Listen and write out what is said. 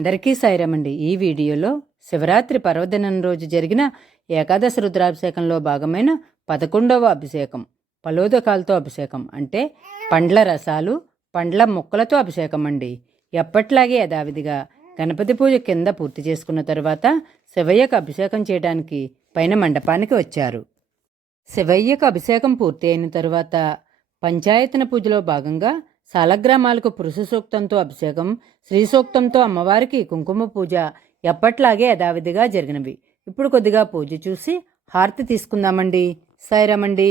అందరికీ సాయిరామండి. ఈ వీడియోలో శివరాత్రి పర్వదినం రోజు జరిగిన ఏకాదశ రుద్రాభిషేకంలో భాగమైన పదకొండవ అభిషేకం పలోదకాలతో అభిషేకం అంటే పండ్ల రసాలు పండ్ల ముక్కలతో అభిషేకం అండి ఎప్పట్లాగే యథావిధిగా గణపతి పూజ కింద పూర్తి చేసుకున్న తరువాత శివయ్యకు అభిషేకం చేయడానికి పైన మండపానికి వచ్చారు. శివయ్యకు అభిషేకం పూర్తి అయిన తరువాత పంచాయతన పూజలో భాగంగా సాలగ్రామాలకు పురుష సూక్తంతో అభిషేకం శ్రీ సూక్తంతో అమ్మవారికి కుంకుమ పూజ ఎప్పట్లాగే యథావిధిగా జరిగినవి. ఇప్పుడు కొద్దిగా పూజ చూసి హారతి తీసుకుందామండి. సాయిరామండి.